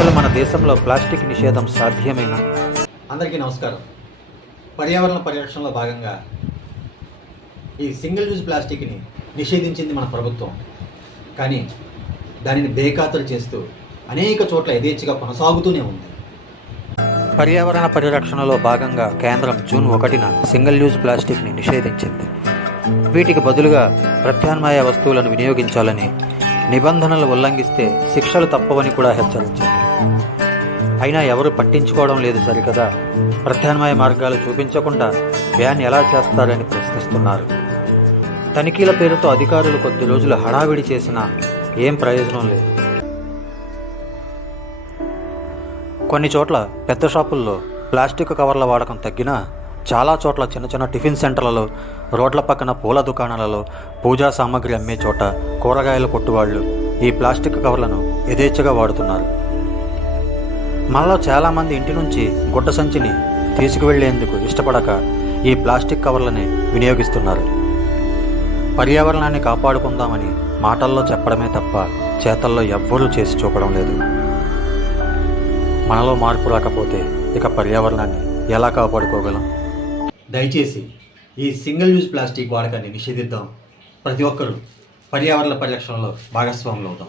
అసలు మన దేశంలో ప్లాస్టిక్ నిషేధం సాధ్యమేనా? అందరికీ నమస్కారం. పర్యావరణ పరిరక్షణలో భాగంగా ఈ సింగిల్ యూజ్ ప్లాస్టిక్ని నిషేధించింది మన ప్రభుత్వం. కానీ దానిని బేఖాతరు చేస్తూ అనేక చోట్ల యథేచ్ఛగా కొనసాగుతూనే ఉంది. పర్యావరణ పరిరక్షణలో భాగంగా కేంద్రం జూన్ 1న సింగిల్ యూజ్ ప్లాస్టిక్ని నిషేధించింది. వీటికి బదులుగా ప్రత్యామ్నాయ వస్తువులను వినియోగించాలని, నిబంధనలు ఉల్లంఘిస్తే శిక్షలు తప్పవని కూడా హెచ్చరించింది. అయినా ఎవరు పట్టించుకోవడం లేదు సరికదా. ప్రత్యామ్నాయ మార్గాలు చూపించకుండా బ్యాన్ ఎలా చేస్తారని ప్రశ్నిస్తున్నారు. తనిఖీల పేరుతో అధికారులు కొద్ది రోజులు హడావిడి చేసినా ఏం ప్రయోజనం లేదు. కొన్ని చోట్ల పెద్ద షాపుల్లో ప్లాస్టిక్ కవర్ల వాడకం తగ్గినా చాలా చోట్ల చిన్న చిన్న టిఫిన్ సెంటర్లలో, రోడ్ల పక్కన పూల దుకాణాలలో, పూజా సామాగ్రి అమ్మే చోట, కూరగాయల కొట్టువాళ్ళు ఈ ప్లాస్టిక్ కవర్లను యథేచ్ఛగా వాడుతున్నారు. మనలో చాలామంది ఇంటి నుంచి గుడ్డ సంచిని తీసుకువెళ్లేందుకు ఇష్టపడక ఈ ప్లాస్టిక్ కవర్లని వినియోగిస్తున్నారు. పర్యావరణాన్ని కాపాడుకుందామని మాటల్లో చెప్పడమే తప్ప చేతల్లో ఎవ్వరూ చేసి చూపడం లేదు. మనలో మార్పు రాకపోతే ఇక పర్యావరణాన్ని ఎలా కాపాడుకోగలం? దయచేసి ఈ సింగిల్ యూజ్ ప్లాస్టిక్ వాడకాన్ని నిషేధిద్దాం. ప్రతి ఒక్కరూ పర్యావరణ పరిరక్షణలో భాగస్వాములు అవుతాం.